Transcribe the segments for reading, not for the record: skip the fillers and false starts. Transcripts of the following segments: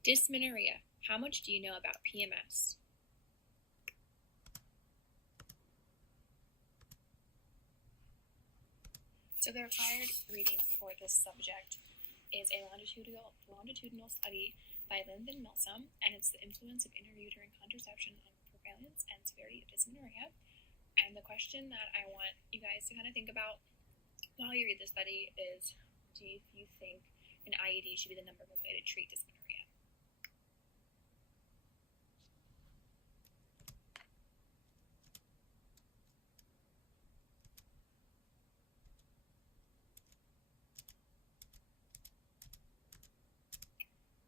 Dysmenorrhea. How much do you know about PMS? So the required reading for this subject is a longitudinal study by Lind and Milsom, and it's the influence of intrauterine contraception on prevalence and severity of dysmenorrhea. And the question that I want you guys to kind of think about while you read the study is, do you think an IUD should be the number one way to treat dysmenorrhea?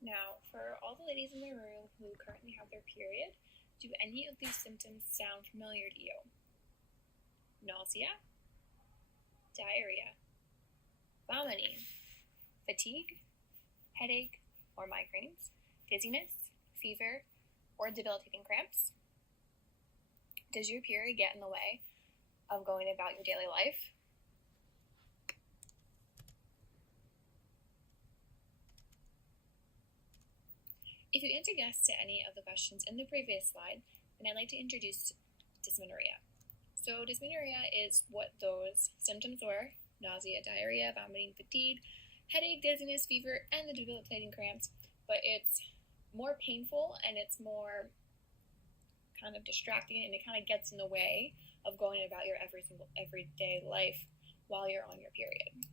Now, for all the ladies in the room who currently have their period, do any of these symptoms sound familiar to you? Nausea, diarrhea, vomiting, fatigue, headache or migraines, dizziness, fever, or debilitating cramps? Does your period get in the way of going about your daily life? If you answered yes to any of the questions in the previous slide, then I'd like to introduce dysmenorrhea. So dysmenorrhea is what those symptoms were: nausea, diarrhea, vomiting, fatigue, headache, dizziness, fever, and the debilitating cramps. But it's more painful and it's more kind of distracting, and it kind of gets in the way of going about your everyday life while you're on your period.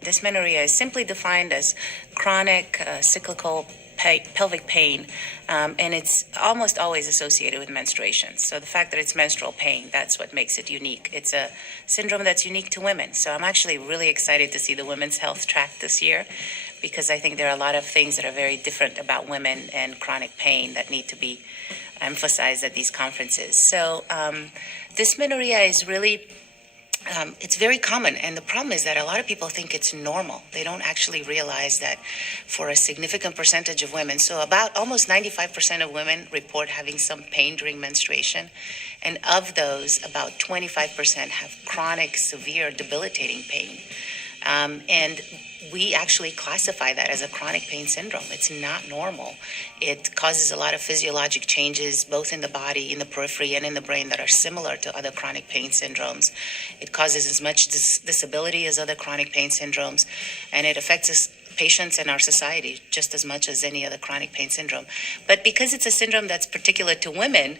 Dysmenorrhea is simply defined as chronic cyclical pelvic pain, and it's almost always associated with menstruation. So the fact that it's menstrual pain, that's what makes it unique. It's a syndrome that's unique to women. So I'm actually really excited to see the Women's Health Track this year, because I think there are a lot of things that are very different about women and chronic pain that need to be emphasized at these conferences. So dysmenorrhea is really it's very common, and the problem is that a lot of people think it's normal. They don't actually realize that for a significant percentage of women, so about almost 95% of women report having some pain during menstruation, and of those, about 25% have chronic, severe, debilitating pain. And we actually classify that as a chronic pain syndrome. It's not normal. It causes a lot of physiologic changes, both in the body, in the periphery, and in the brain, that are similar to other chronic pain syndromes. It causes as much disability as other chronic pain syndromes, and it affects us patients and our society just as much as any other chronic pain syndrome. But because it's a syndrome that's particular to women,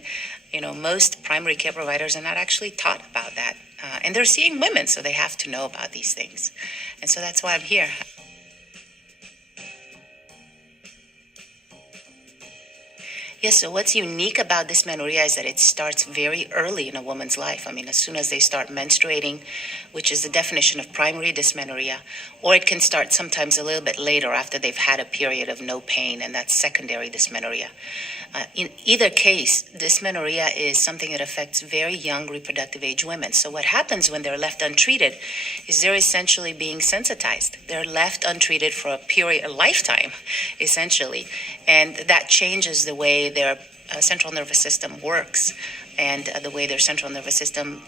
most primary care providers are not actually taught about that. And they're seeing women, so they have to know about these things. And so that's why I'm here. Yes, so what's unique about dysmenorrhea is that it starts very early in a woman's life. I mean, as soon as they start menstruating, which is the definition of primary dysmenorrhea, or it can start sometimes a little bit later after they've had a period of no pain, and that's secondary dysmenorrhea. In either case, dysmenorrhea is something that affects very young reproductive age women. So what happens when they're left untreated is they're essentially being sensitized. They're left untreated for a lifetime, essentially. And that changes the way their central nervous system works, and the way their central nervous system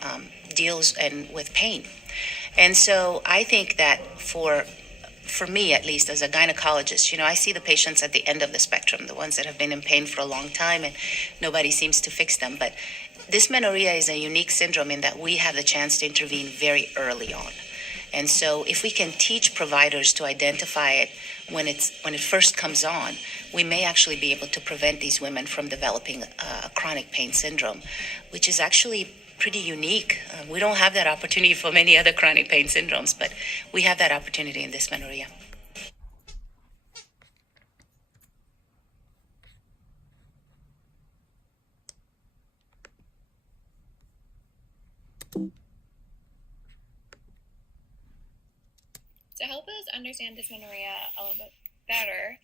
deals with pain. And so I think that for me, at least, as a gynecologist, I see the patients at the end of the spectrum, the ones that have been in pain for a long time and nobody seems to fix them. But dysmenorrhea is a unique syndrome in that we have the chance to intervene very early on. And so if we can teach providers to identify it when it first comes on, we may actually be able to prevent these women from developing a chronic pain syndrome, which is actually pretty unique. We don't have that opportunity for many other chronic pain syndromes, but we have that opportunity in dysmenorrhea. To help us understand dysmenorrhea a little bit better,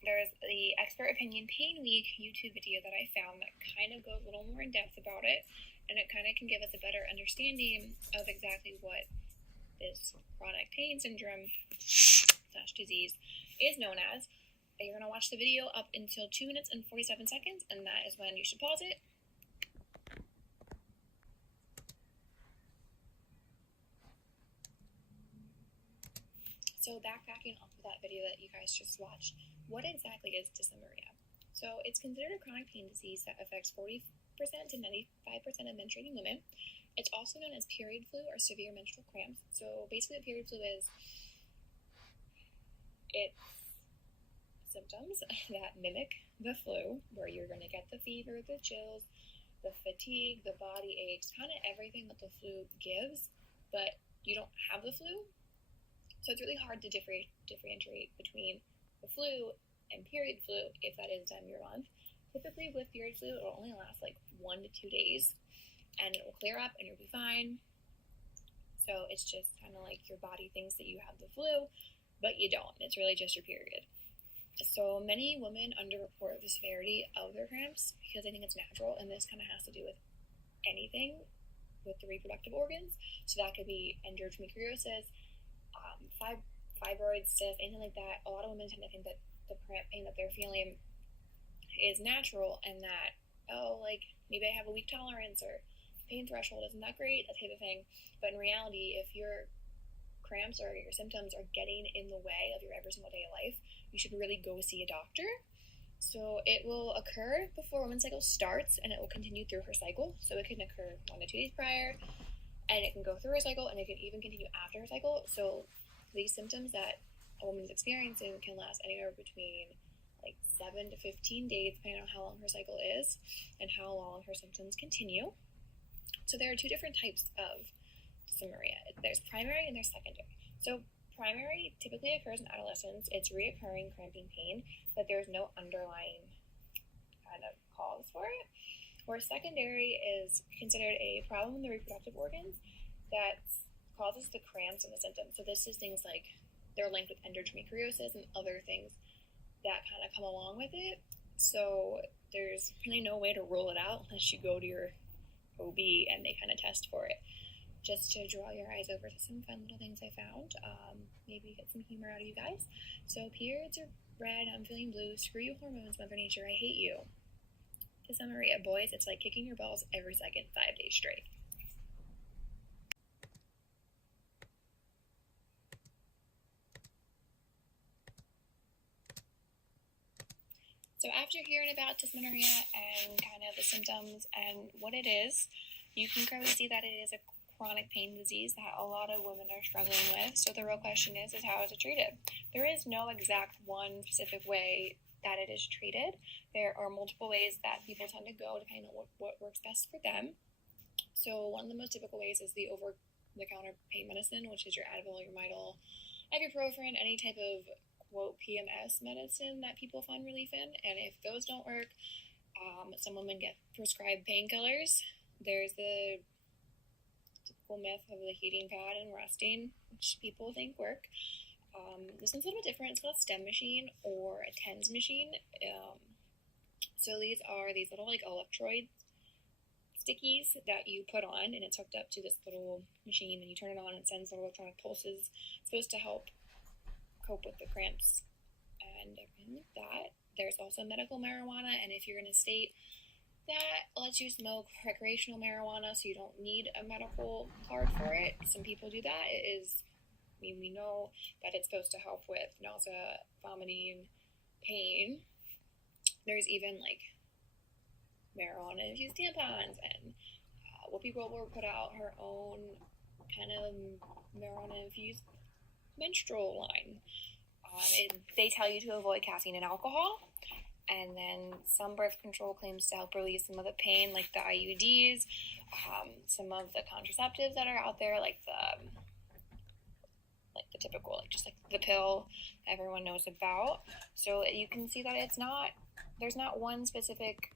There's the Expert Opinion Pain Week YouTube video that I found that kind of goes a little more in depth about it, and it kind of can give us a better understanding of exactly what this chronic pain syndrome / disease is known as. You're going to watch the video up until 2 minutes and 47 seconds, and that is when you should pause it. So backpacking off of that video that you guys just watched, what exactly is dysmenorrhea? So it's considered a chronic pain disease that affects 40% to 95% of menstruating women. It's also known as period flu or severe menstrual cramps. So basically what period flu is, it's symptoms that mimic the flu, where you're going to get the fever, the chills, the fatigue, the body aches, kind of everything that the flu gives, but you don't have the flu. So it's really hard to differentiate between the flu and period flu if that is time of your month. Typically with period flu, it will only last like 1 to 2 days, and it will clear up and you'll be fine. So it's just kind of like your body thinks that you have the flu, but you don't. It's really just your period. So many women underreport the severity of their cramps because they think it's natural, and this kind of has to do with anything with the reproductive organs. So that could be endometriosis, fibroids, cysts, anything like that. A lot of women tend to think that the cramp pain that they're feeling is natural, and that, oh, like maybe I have a weak tolerance or pain threshold isn't that great, that type of thing. But in reality, if your cramps or your symptoms are getting in the way of your every single day of life, you should really go see a doctor. So it will occur before women's cycle starts, and it will continue through her cycle. So it can occur 1 to 2 days prior, and it can go through her cycle, and it can even continue after her cycle. So these symptoms that a woman is experiencing can last anywhere between like 7 to 15 days, depending on how long her cycle is and how long her symptoms continue. So there are 2 different types of dysmenorrhea. There's primary and there's secondary. So primary typically occurs in adolescence. It's reoccurring cramping pain, but there's no underlying kind of cause for it. Where secondary is considered a problem in the reproductive organs that causes the cramps and the symptoms. So this is things like they're linked with endometriosis and other things that kind of come along with it. So there's really no way to rule it out unless you go to your OB and they kind of test for it. Just to draw your eyes over to some fun little things I found, maybe get some humor out of you guys. So periods are red, I'm feeling blue, screw you hormones, Mother Nature, I hate you. Dysmenorrhea, boys, it's like kicking your balls every second, 5 days straight. So after hearing about dysmenorrhea and kind of the symptoms and what it is, you can clearly see that it is a chronic pain disease that a lot of women are struggling with. So the real question is how is it treated? There is no exact one specific way that it is treated. There are multiple ways that people tend to go depending on what works best for them. So one of the most typical ways is the over-the-counter pain medicine, which is your Advil, your Midol, ibuprofen, any type of quote PMS medicine that people find relief in. And if those don't work, some women get prescribed painkillers. There's the typical myth of the heating pad and resting, which people think work. This one's a little bit different. It's called a stem machine or a TENS machine. So these are these little like electrode stickies that you put on, and it's hooked up to this little machine, and you turn it on and it sends little electronic pulses. It's supposed to help cope with the cramps and everything like that. There's also medical marijuana, and if you're in a state that lets you smoke recreational marijuana so you don't need a medical card for it, some people do that. We know that it's supposed to help with nausea, vomiting, pain. There's even like marijuana infused tampons, and Whoopi Goldberg put out her own kind of marijuana infused menstrual line. They tell you to avoid caffeine and alcohol, and then some birth control claims to help relieve some of the pain, like the IUDs, some of the contraceptives that are out there, like the typical, like just like the pill everyone knows about. So you can see that there's not one specific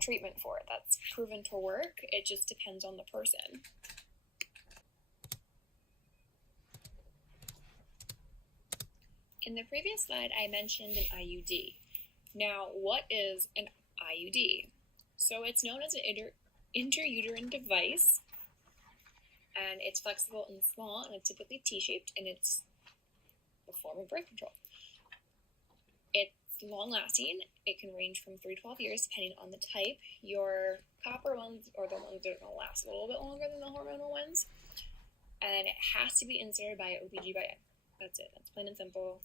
treatment for it that's proven to work. It just depends on the person. In the previous slide, I mentioned an IUD. Now, what is an IUD? So it's known as an intrauterine device, and it's flexible and small, and it's typically T-shaped, and it's a form of birth control. It's long-lasting. It can range from 3 to 12 years, depending on the type. Your copper ones are the ones that are going to last a little bit longer than the hormonal ones, and it has to be inserted by an OBGYN. That's it. That's plain and simple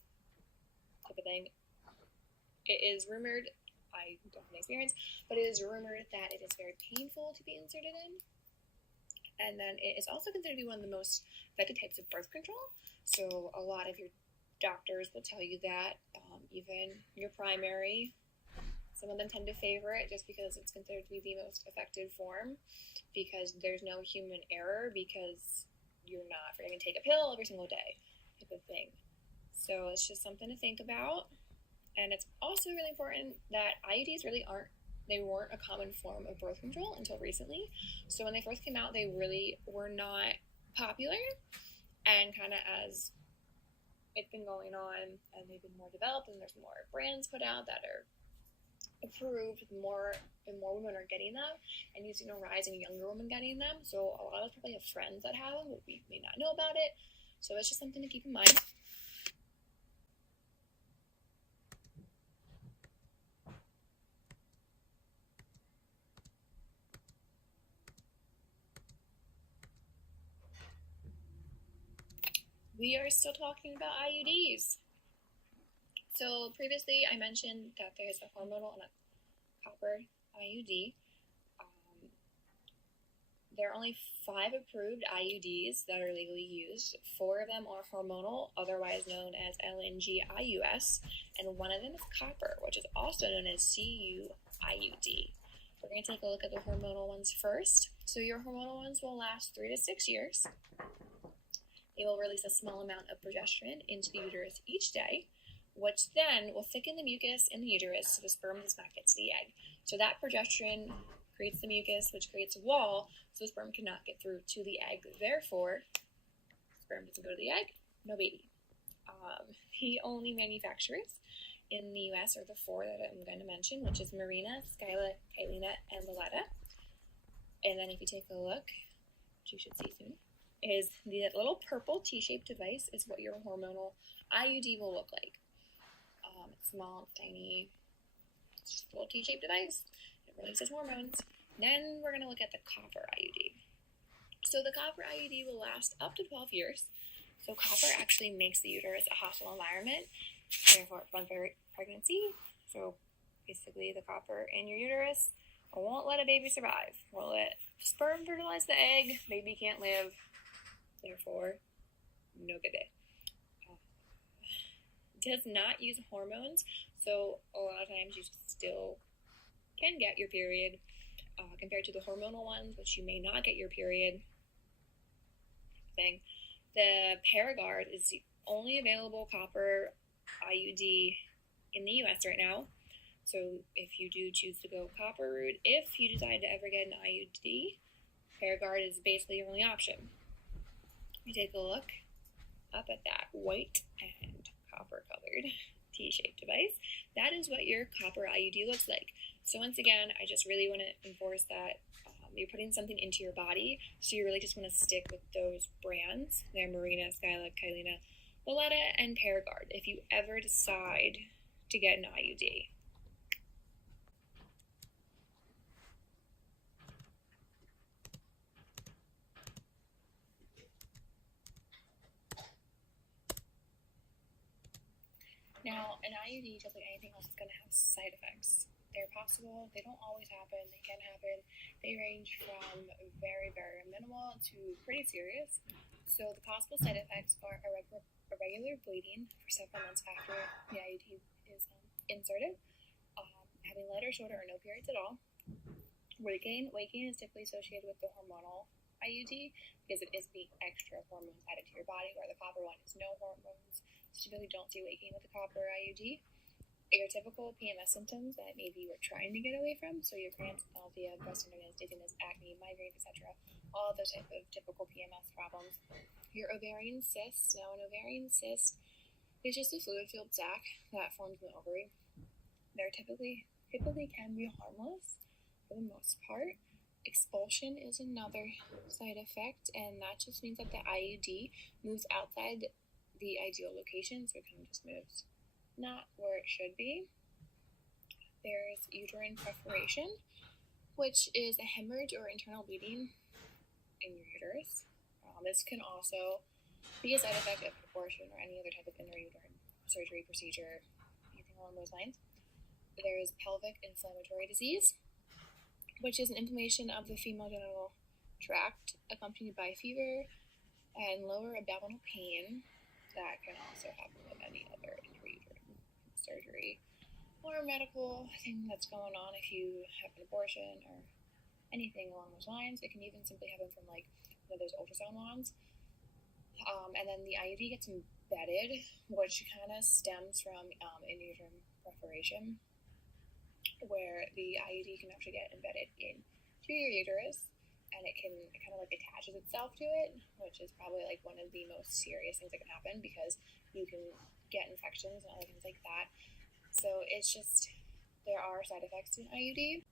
type of thing. It is rumored, I don't have any experience, but it is rumored that it is very painful to be inserted in. And then it is also considered to be one of the most effective types of birth control. So a lot of your doctors will tell you that. Even your primary, some of them tend to favor it just because it's considered to be the most effective form, because there's no human error, because you're not forgetting to take a pill every single day type of thing. So it's just something to think about. And it's also really important that IUDs weren't a common form of birth control until recently. So when they first came out, they really were not popular. And kind of as it's been going on and they've been more developed and there's more brands put out that are approved, more and more women are getting them, and you've seen a rise in younger women getting them. So a lot of us probably have friends that have them, but we may not know about it. So it's just something to keep in mind. We are still talking about IUDs. So previously I mentioned that there's a hormonal and a copper IUD. There are only 5 approved IUDs that are legally used. 4 of them are hormonal, otherwise known as LNG-IUS, and 1 of them is copper, which is also known as CU-IUD. We're going to take a look at the hormonal ones first. So your hormonal ones will last 3 to 6 years. They will release a small amount of progesterone into the uterus each day, which then will thicken the mucus in the uterus so the sperm does not get to the egg. So that progesterone creates the mucus, which creates a wall, so the sperm cannot get through to the egg. Therefore, sperm doesn't go to the egg, no baby. The only manufacturers in the US are the 4 that I'm going to mention, which is Mirena, Skyla, Kyleena, and Loletta. And then if you take a look, which you should see soon, is the little purple T-shaped device is what your hormonal IUD will look like. It's small, it's tiny, it's just a little T-shaped device. It releases hormones. Then we're going to look at the copper IUD. So the copper IUD will last up to 12 years. So copper actually makes the uterus a hostile environment, therefore it prevents pregnancy. So basically the copper in your uterus won't let a baby survive. Will let sperm fertilize the egg, baby can't live, therefore no baby. Does not use hormones, so a lot of times you still can get your period compared to the hormonal ones, which you may not get your period thing. The Paragard is the only available copper IUD in the US right now. So if you do choose to go copper route, if you decide to ever get an IUD, Paragard is basically your only option. You take a look up at that white and copper colored T-shaped device. That is what your copper IUD looks like. So once again, I just really want to enforce that you're putting something into your body, so you really just want to stick with those brands. They're Mirena, Skyla, Kyleena, Loletta, and Paragard if you ever decide to get an IUD. Now, an IUD, just like anything else, is going to have side effects. They're possible, they don't always happen, they can happen. They range from very, very minimal to pretty serious. So the possible side effects are irregular bleeding for several months after the IUD is inserted, having light or shorter or no periods at all. Weight gain is typically associated with the hormonal IUD because it is the extra hormones added to your body, where the copper one is no hormones. So typically don't see weight gain with the copper IUD. Your typical PMS symptoms that maybe you were trying to get away from, so your cramps, nausea, breast tenderness, dizziness, acne, migraines, etc. All of those type of typical PMS problems. Your ovarian cysts. Now, an ovarian cyst It's just a fluid-filled sac that forms in the ovary. They're typically can be harmless for the most part. Expulsion is another side effect, and that just means that the IUD moves outside the ideal location, so it kind of just moves not where it should be. There's uterine perforation, which is a hemorrhage or internal bleeding in your uterus. This can also be a side effect of abortion or any other type of intrauterine surgery procedure, anything along those lines. There is pelvic inflammatory disease, which is an inflammation of the female genital tract accompanied by fever and lower abdominal pain. That can also happen with any other intrauterine surgery or medical thing that's going on if you have an abortion or anything along those lines. It can even simply happen from like one of those ultrasound wands. And then the IUD gets embedded, which kind of stems from intrauterine perforation, where the IUD can actually get embedded into your uterus, and it kind of like attaches itself to it, which is probably like one of the most serious things that can happen because you can get infections and other things like that. So it's just, there are side effects to an IUD.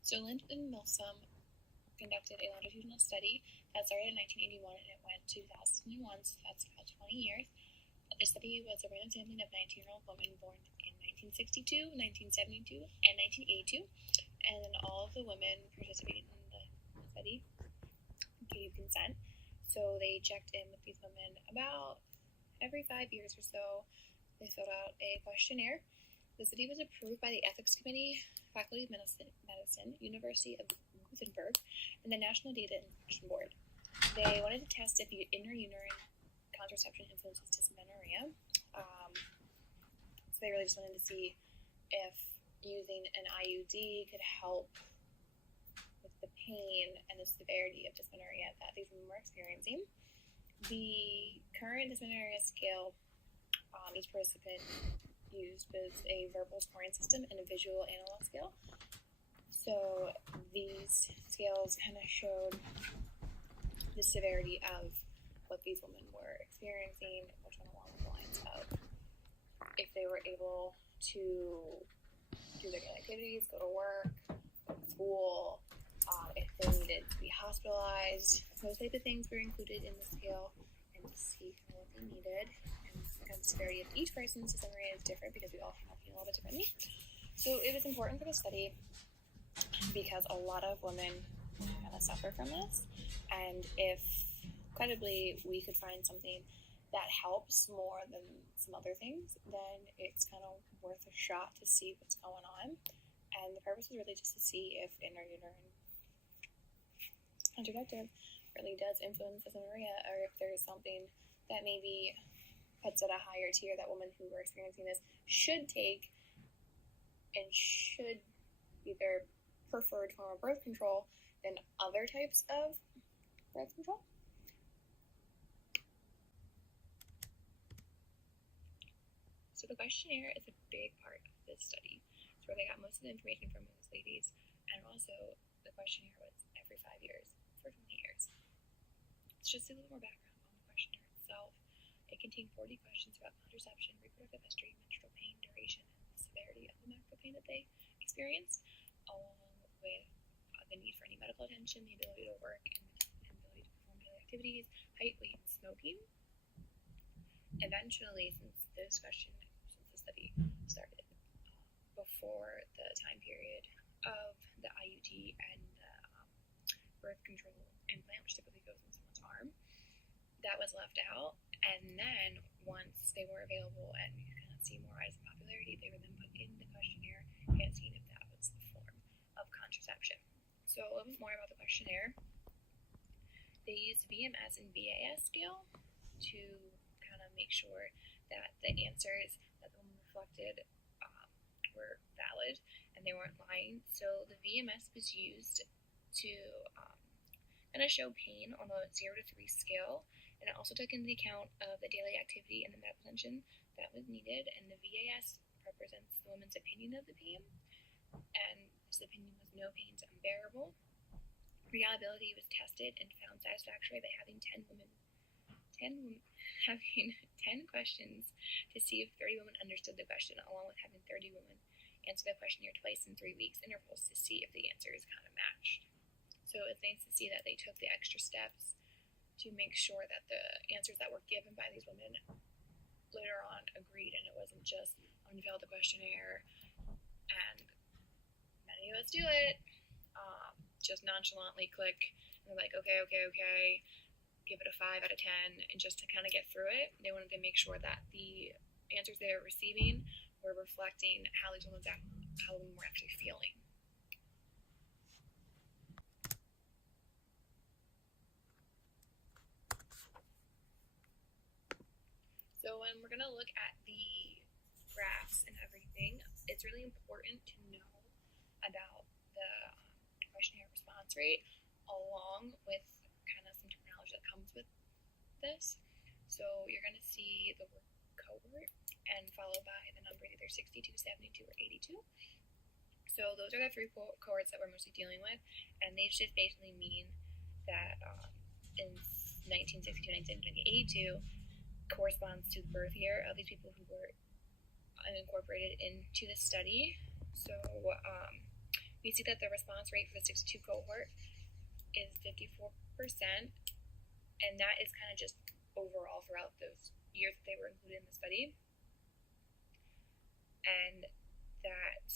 So Lind and Milsom conducted a longitudinal study that started in 1981 and it went to 2001, so that's about 20 years. The study was a random sampling of 19-year-old women born in 1962, 1972, and 1982, and then all of the women participating in the study gave consent. So they checked in with these women about every 5 years or so. They filled out a questionnaire. The study was approved by the Ethics Committee, Faculty of Medicine, University of Gothenburg, and the National Data Inspection Board. They wanted to test if intrauterine contraception influences dysmenorrhea. So they really just wanted to see if using an IUD could help with the pain and the severity of dysmenorrhea that these women were experiencing. The current dysmenorrhea scale each participant used was a verbal scoring system and a visual analog scale. So these scales kind of showed the severity of what these women were experiencing, which went along the lines of if they were able to do their daily activities, go to work, go to school, if they needed to be hospitalized. Those type of things were included in the scale, and to see kind of what they needed. And the severity of each person's dysmenorrhea is different because we all have a little bit differently. So it was important for the study because a lot of women kind of suffer from this, and if credibly we could find something that helps more than some other things, then it's kind of worth a shot to see what's going on. And the purpose is really just to see if intrauterine contraceptive really does influence dysmenorrhea, or if there's something that maybe puts at a higher tier that women who are experiencing this should take and should be their preferred form of birth control than other types of birth control. So the questionnaire is a big part of this study. It's where they got most of the information from those ladies, and also the questionnaire was every 5 years for 20 years. It's just a little more background on the questionnaire itself. It contained 40 questions about contraception, reproductive history, menstrual pain, duration, and the severity of the menstrual pain that they experienced, along with the need for any medical attention, the ability to work, and the ability to perform daily activities, height, weight, and smoking. Eventually, since the study started before the time period of the IUD and the birth control implant, which typically goes in someone's arm, that was left out. And then once they were available and you could kind of see more rise in popularity, they were then put in the questionnaire and seen if that was the form of contraception. So a little bit more about the questionnaire. They used VMS and VAS scale to kind of make sure that the answers that the woman reflected were valid and they weren't lying. So the VMS was used to kind of show pain on a 0 to 3 scale, and it also took into account of the daily activity and the medical attention that was needed. And the VAS represents the woman's opinion of the pain, and his opinion was no pains unbearable. Reliability was tested and found satisfactory by having 10 questions to see if 30 women understood the question, along with having 30 women answer the questionnaire twice in 3 weeks intervals to see if the answers kind of matched. So it's nice to see that they took the extra steps to make sure that the answers that were given by these women later on agreed, and it wasn't just unfilled the questionnaire and many of us do it, just nonchalantly click and they're like, okay, give it a 5 out of 10, and just to kind of get through it, they wanted to make sure that the answers they were receiving were reflecting how these women were actually feeling. So when we're going to look at the graphs and everything, it's really important to know about the questionnaire response rate along with kind of some terminology that comes with this. So you're going to see the word cohort and followed by the number either 62, 72, or 82. So those are the 3 cohorts that we're mostly dealing with, and they just basically mean that in 1962, 1982 corresponds to the birth year of these people who were incorporated into the study. So we see that the response rate for the 62 cohort is 54%, and that is kind of just overall throughout those years that they were included in the study. And that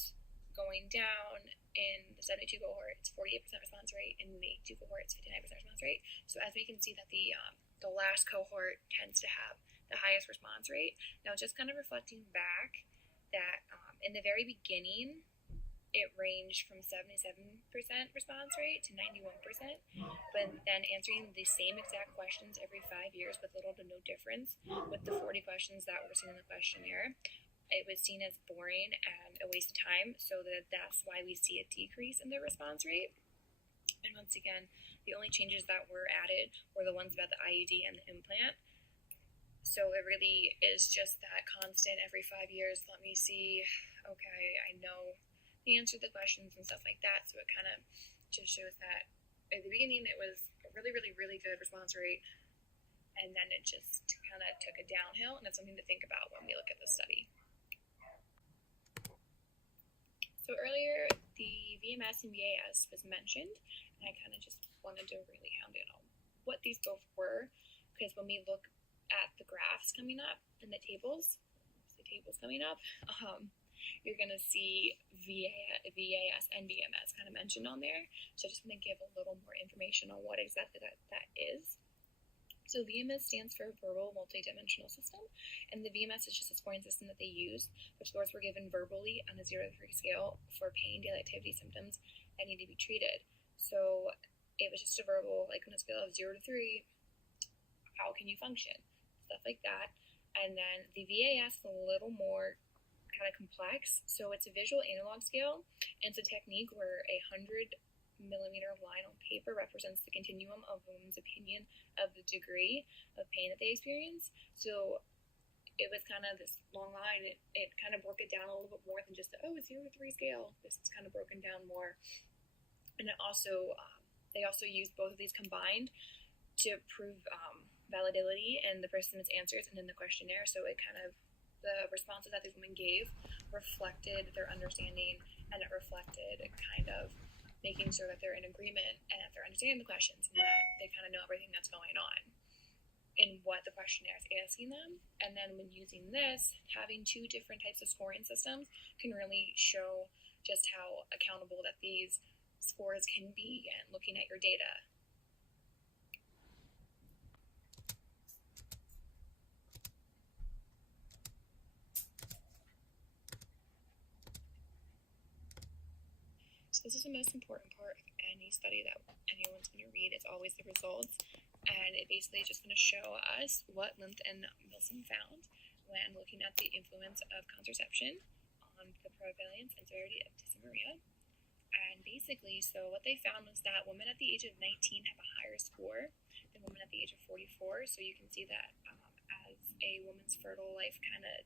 going down in the 72 cohort, it's 48% response rate, and in the 82 cohort, it's 59% response rate. So as we can see that the last cohort tends to have the highest response rate. Now, just kind of reflecting back that in the very beginning, it ranged from 77% response rate to 91%, but then answering the same exact questions every 5 years with little to no difference with the 40 questions that were seen in the questionnaire, it was seen as boring and a waste of time, so that's why we see a decrease in the response rate. And once again, the only changes that were added were the ones about the IUD and the implant. So it really is just that constant every 5 years, let me see, okay, I know the answer to the questions and stuff like that. So it kind of just shows that at the beginning it was a really, really, really good response rate, and then it just kind of took a downhill, and it's something to think about when we look at the study. So earlier, the VMS and VAS was mentioned, and I kind of just wanted to really hound in on what these both were, because when we look at the graphs coming up and the tables coming up, you're going to see VAS and VMS kind of mentioned on there. So I just want to give a little more information on what exactly that is. So VMS stands for Verbal Multidimensional System, and the VMS is just a scoring system that they use. The scores were given verbally on a 0 to 3 scale for pain, daily activity, symptoms that need to be treated. So it was just a verbal, like on a scale of 0 to 3, how can you function? Stuff like that. And then the VAS is a little more kind of complex. So it's a visual analog scale, and it's a technique where 100-millimeter line on paper represents the continuum of a woman's opinion of the degree of pain that they experience. So it was kind of this long line. It kind of broke it down a little bit more than just the 0 to 3 scale. This is kind of broken down more. And it also, they also used both of these combined to prove validity in the person's answers and in the questionnaire. So it kind of, the responses that these women gave reflected their understanding, and it reflected kind of making sure that they're in agreement and that they're understanding the questions and that they kind of know everything that's going on in what the questionnaire is asking them. And then when using this, having 2 different types of scoring systems can really show just how accountable that these scores can be and looking at your data. So this is the most important part of any study that anyone's going to read. It's always the results, and it basically is just going to show us what Linth and Wilson found when looking at the influence of contraception on the prevalence and severity of dysmenorrhea. And basically, so what they found was that women at the age of 19 have a higher score than women at the age of 44. So you can see that as a woman's fertile life kind of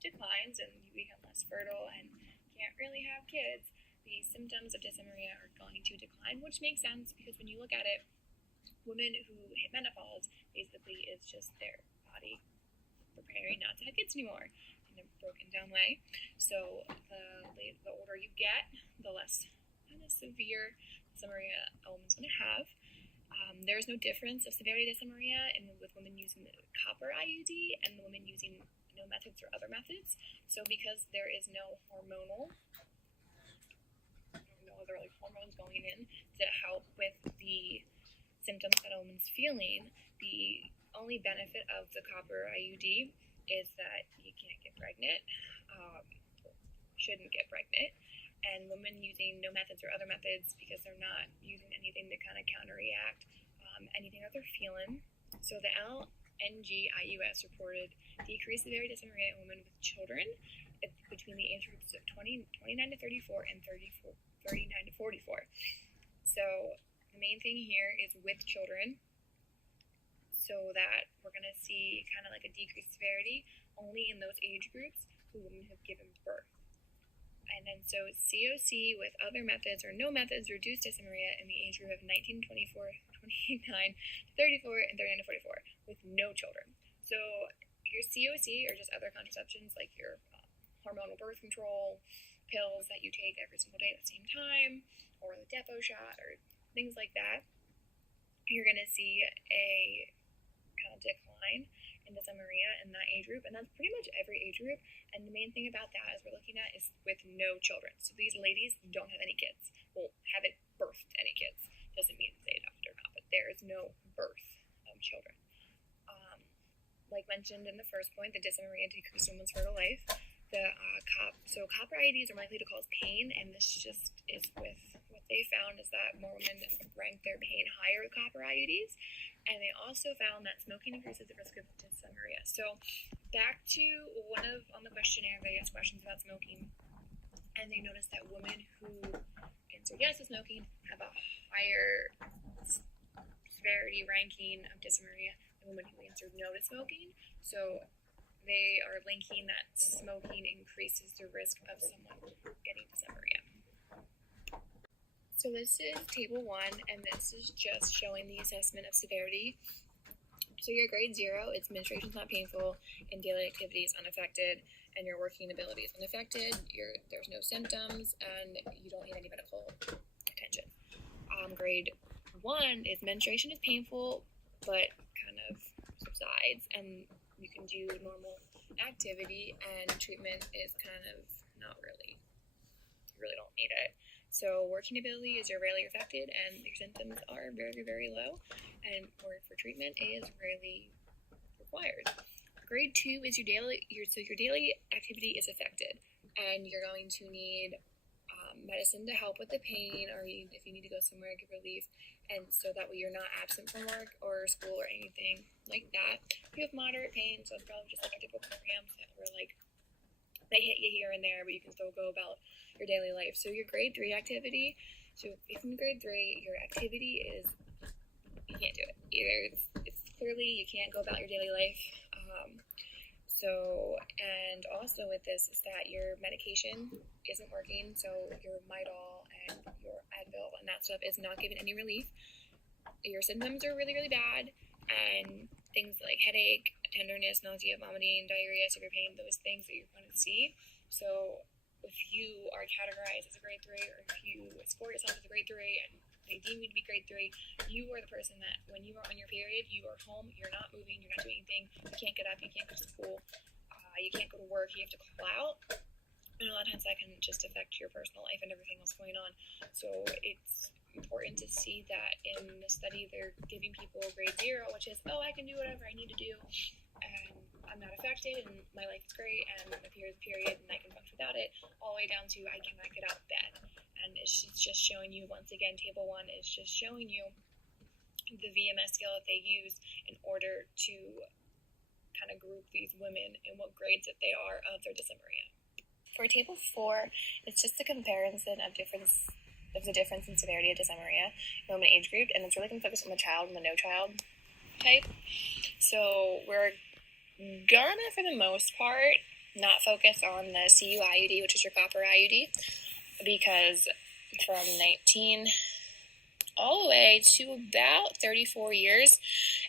declines and you become less fertile and can't really have kids, the symptoms of dysmenorrhea are going to decline, which makes sense because when you look at it, women who hit menopause basically is just their body preparing not to have kids anymore in a broken down way. So the older you get, the less kind of severe dysmenorrhea a woman's going to have. There is no difference of severity of dysmenorrhea with women using the copper IUD and the women using no methods or other methods. So because there is no other hormones going in to help with the symptoms that a woman's feeling, the only benefit of the copper IUD is that you can't get pregnant, shouldn't get pregnant, and women using no methods or other methods because they're not using anything to kind of counteract anything that they're feeling. So the LNGIUS reported decreased severity of dysmenorrhea in women with children between the age groups of 29 to 34 and 39 to 44. So the main thing here is with children, so that we're going to see kind of like a decreased severity only in those age groups who women have given birth. And then so COC with other methods or no methods reduced dysmenorrhea in the age group of 19 to 29 to 34 and 39 to 44 with no children. So your COC or just other contraceptions like your hormonal birth control pills that you take every single day at the same time, or the Depo shot or things like that, you're going to see a kind of decline in dysmenorrhea in that age group, and that's pretty much every age group. And the main thing about that is we're looking at is with no children. So these ladies don't have any kids. Well, haven't birthed any kids. Doesn't mean they adopt or not, but there is no birth of children. Like mentioned in the first point, the dysmenorrhea decreased women's fertile life. So copper IUDs are likely to cause pain, and this just is with what they found is that more women rank their pain higher with copper IUDs, and they also found that smoking increases the risk of dysmenorrhea. So back to on the questionnaire, they asked questions about smoking, and they noticed that women who answered yes to smoking have a higher severity ranking of dysmenorrhea than women who answered no to smoking. So they are linking that smoking increases the risk of someone getting dysmenorrhea. So this is table 1, and this is just showing the assessment of severity. So your grade 0, its menstruation's not painful, and daily activity is unaffected, and your working ability is unaffected. There's no symptoms, and you don't need any medical attention. Grade 1 is menstruation is painful, but kind of subsides, and you can do normal activity, and treatment is kind of not really, you really don't need it. So working ability is rarely affected, and your symptoms are very, very low, and for treatment is rarely required. Grade 2 is your daily activity is affected, and you're going to need medicine to help with the pain, or if you need to go somewhere, get relief, and so that way you're not absent from work or school or anything like that. If you have moderate pain, so it's probably just like a typical cramps that were like they hit you here and there, but you can still go about your daily life. So your grade 3 activity, so if in grade 3 your activity is you can't do it. Either it's clearly you can't go about your daily life. And also with this is that your medication isn't working, so your Midol and your Advil and that stuff is not giving any relief. Your symptoms are really, really bad, and things like headache, tenderness, nausea, vomiting, diarrhea, severe pain, those things that you're going to see. So if you are categorized as a grade 3, or if you score yourself as a grade 3 and they deem you to be grade 3, you are the person that when you are on your period, you are home, you're not moving, you're not doing anything, you can't get up, you can't go to school, you can't go to work, you have to call out, and a lot of times that can just affect your personal life and everything else going on. So it's important to see that in the study they're giving people grade 0, which is, I can do whatever I need to do, and I'm not affected, and my life is great, and my period, and I can function without it, all the way down to I cannot get out of bed. And it's just showing you, once again, table 1 is just showing you the VMS scale that they use in order to kind of group these women in what grades that they are of their dysmenorrhea. For table 4, it's just a comparison of the difference in severity of dysmenorrhea in women age grouped, and it's really going to focus on the child and the no child type. So we're gonna, for the most part, not focus on the CU IUD, which is your copper IUD, because from 19 all the way to about 34 years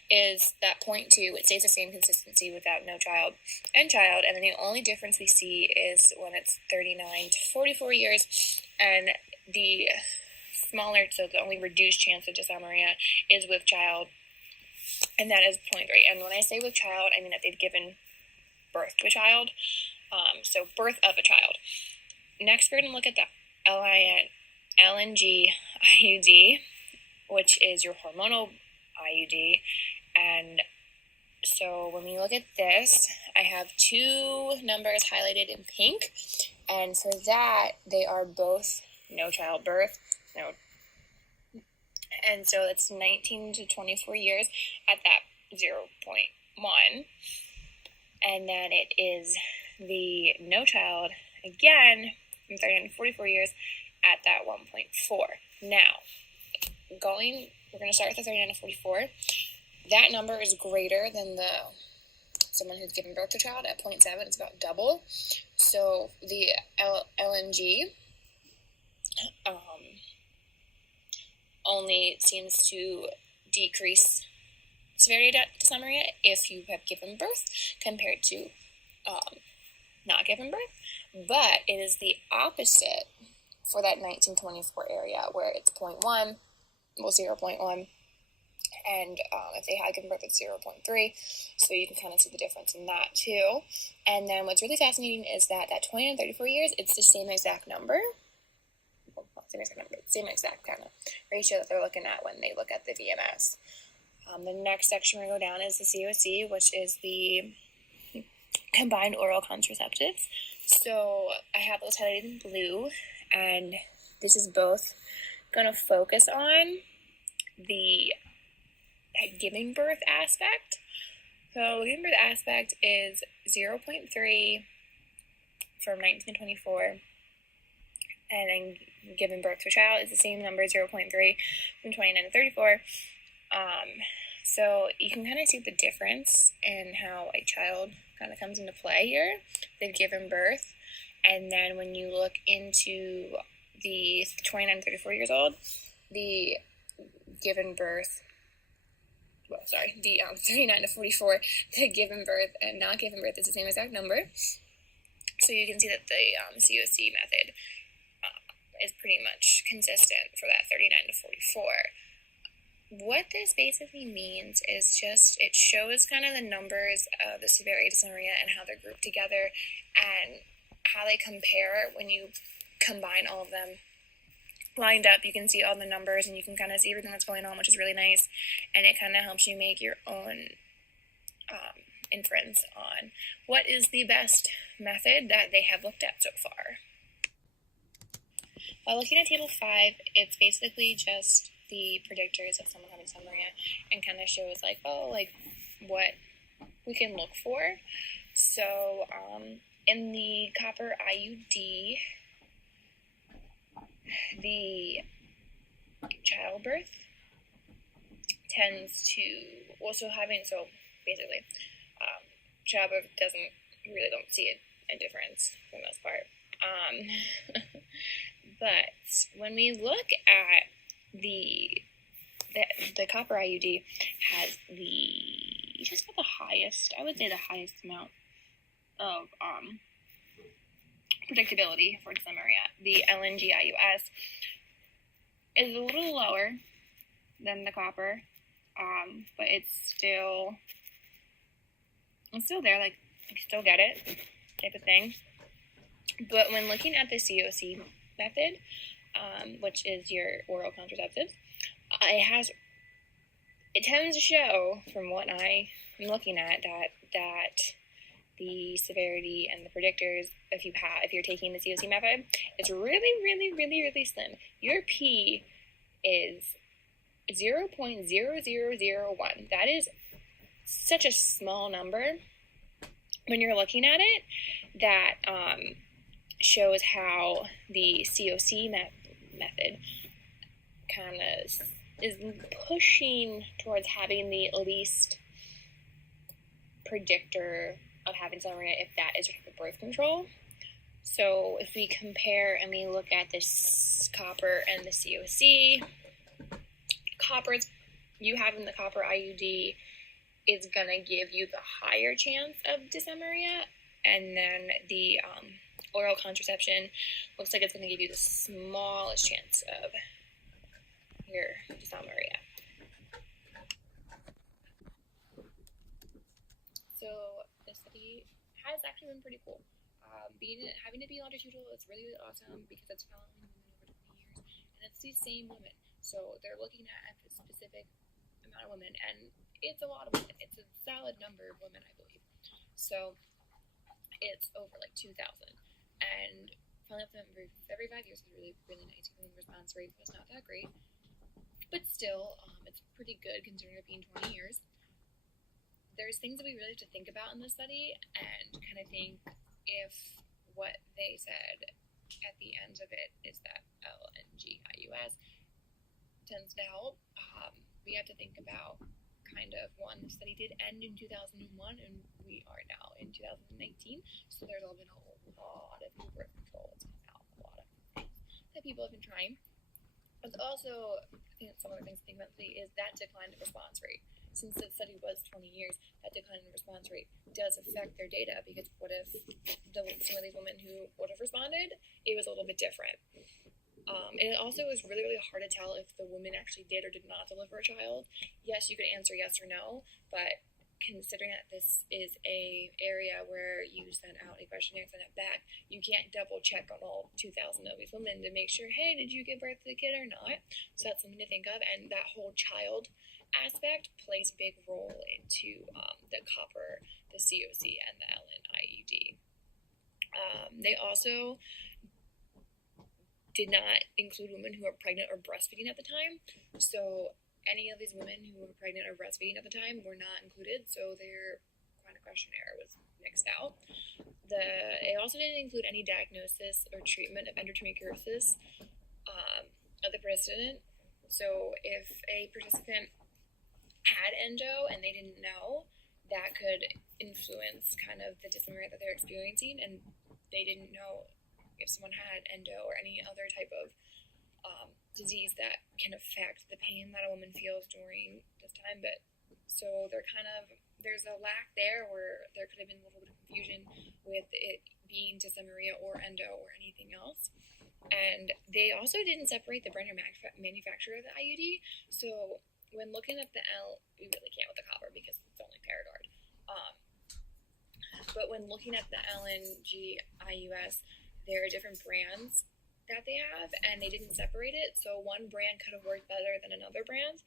is that 0.2. It stays the same consistency without no child and child, and then the only difference we see is when it's 39 to 44 years, and the smaller, so the only reduced chance of dysmenorrhea is with child, and that is 0.3. And when I say with child, I mean that they've given birth to a child, so birth of a child. Next, we're going to look at the LNG IUD, which is your hormonal IUD. And so when we look at this, I have two numbers highlighted in pink, and for that, they are both no childbirth, and so it's 19 to 24 years at that 0.1, and then it is the no child again from 39 to 44 years at that 1.4. Now, we're going to start with the 39 to 44. That number is greater than someone who's given birth to a child at 0.7. It's about double. So the LNG only seems to decrease severity of dysmenorrhea if you have given birth compared to not given birth. But it is the opposite for that 1924 area where it's 0.1, 0.1. And if they had given birth, it's 0.3, so you can kind of see the difference in that too. And then what's really fascinating is that 20 and 34 years, it's the same exact number. Well, not same exact number, but same exact kind of ratio that they're looking at when they look at the VMS. The next section we're going to go down is the COC, which is the combined oral contraceptives. So I have those highlighted in blue, and this is both going to focus on the giving birth aspect. So the giving birth aspect is 0.3 from 19 to 24, and then giving birth to a child is the same number, 0.3 from 29 to 34. So you can kind of see the difference in how a child kind of comes into play here. They've given birth, and then when you look into the 29 to 34 years old, the given birth, the 39 to 44, the given birth and not given birth is the same exact number. So you can see that the COC method is pretty much consistent for that 39 to 44. What this basically means is just it shows kind of the numbers of the severity of dysmenorrhea and how they're grouped together and how they compare when you combine all of them lined up. You can see all the numbers and you can kind of see everything that's going on, which is really nice, and it kind of helps you make your own inference on what is the best method that they have looked at so far. While looking at table 5, it's basically just the predictors of someone having dysmenorrhea and kind of shows what we can look for. So in the copper IUD, the childbirth tends to childbirth don't see a difference for the most part. But when we look at the copper IUD has just about the highest, I would say the highest amount of predictability for dysmenorrhea. The LNG IUS is a little lower than the copper, but it's still there, like you still get it type of thing. But when looking at the COC method, which is your oral contraceptives, it tends to show, from what I am looking at, that the severity and the predictors, if you're taking the COC method, it's really, really, really, really slim. Your P is 0.0001. That is such a small number when you're looking at it. That shows how the COC method kind of is pushing towards having the least predictor of having dysmenorrhea if that is your type of birth control. So if we compare and we look at this copper and the COC, you having the copper IUD is going to give you the higher chance of dysmenorrhea, and then the oral contraception looks like it's going to give you the smallest chance of your dysmenorrhea. So the study has actually been pretty cool. Having to be longitudinal is really, really awesome because it's following women over 20 years, and it's these same women. So they're looking at a specific amount of women, and it's a lot of women. It's a solid number of women, I believe. So it's over like 2,000, and following up them every 5 years is really, really nice. The response rate was not that great, but still, it's pretty good considering it being 20 years. There's things that we really have to think about in the study and kind of think if what they said at the end of it is that LNGIUS tends to help. We have to think about kind of one, the study did end in 2001 and we are now in 2019, so there's been a lot of new birth control that's come out, a lot of things that people have been trying. But also, I think some of the things to think about is that decline in response rate. Since the study was 20 years, that decline in response rate does affect their data, because what if some of these women who would have responded, it was a little bit different. And it also was really, really hard to tell if the woman actually did or did not deliver a child. Yes, you could answer yes or no, but considering that this is a area where you send out a questionnaire, send it back, you can't double check on all 2,000 of these women to make sure, hey, did you give birth to the kid or not? So that's something to think of, and that whole child aspect plays a big role into the copper, the COC, and the LN-IUD. They also did not include women who were pregnant or breastfeeding at the time. So any of these women who were pregnant or breastfeeding at the time were not included, so their kind of questionnaire was mixed out. It also didn't include any diagnosis or treatment of endometriosis of the participant. So if a participant had endo and they didn't know, that could influence kind of the dysmenorrhea that they're experiencing, and they didn't know if someone had endo or any other type of disease that can affect the pain that a woman feels during this time. But so there's a lack there where there could have been a little bit of confusion with it being dysmenorrhea or endo or anything else. And they also didn't separate the brand or manufacturer of the IUD. So when looking at the we really can't with the copper because it's only Paragard. But when looking at the LNGIUS, there are different brands that they have, and they didn't separate it. So one brand could have worked better than another brand,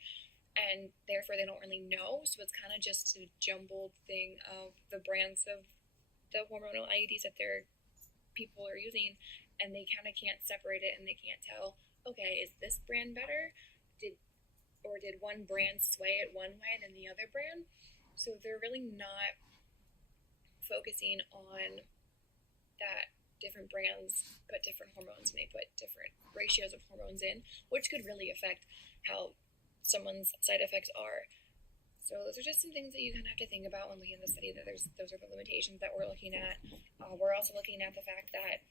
and therefore they don't really know. So it's kind of just a jumbled thing of the brands of the hormonal IUDs that their people are using, and they kind of can't separate it, and they can't tell, okay, is this brand better? Did one brand sway it one way than the other brand? So they're really not focusing on that different brands put different hormones and they put different ratios of hormones in, which could really affect how someone's side effects are. So those are just some things that you kind of have to think about when looking at the study, that those are the limitations that we're looking at. We're also looking at the fact that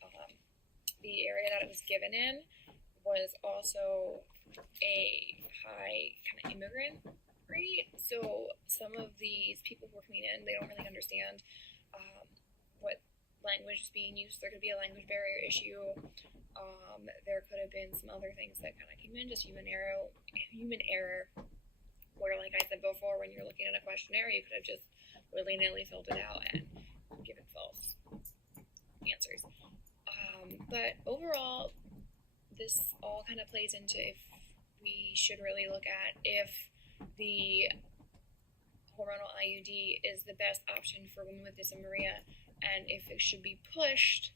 the area that it was given in was also a high kind of immigrant rate. So some of these people who are coming in, they don't really understand what language is being used. There could be a language barrier issue. There could have been some other things that kind of came in, just human error, where, like I said before, when you're looking at a questionnaire, you could have just willy-nilly filled it out and given false answers. But overall, this all kind of plays into if we should really look at if the hormonal IUD is the best option for women with dysmenorrhea, and if it should be pushed,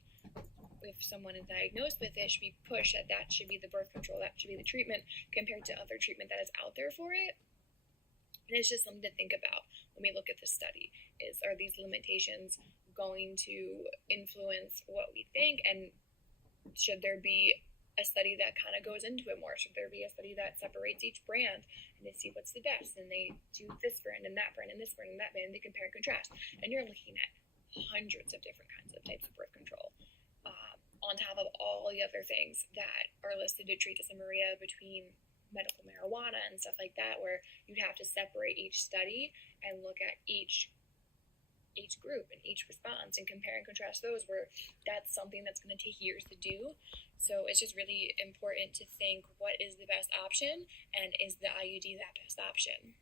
if someone is diagnosed with it, should be pushed that should be the birth control, that should be the treatment compared to other treatment that is out there for it. And it's just something to think about when we look at this study, are these limitations going to influence what we think, and should there be a study that kind of goes into it more? Should there be a study that separates each brand and they see what's the best, and they do this brand and that brand and this brand and that brand, and they compare and contrast? And you're looking at hundreds of different kinds of types of birth control. on top of all the other things that are listed to treat dysmenorrhea between medical marijuana and stuff like that, where you'd have to separate each study and look at each group and each response and compare and contrast those, where that's something that's going to take years to do. So it's just really important to think, what is the best option, and is the IUD that best option?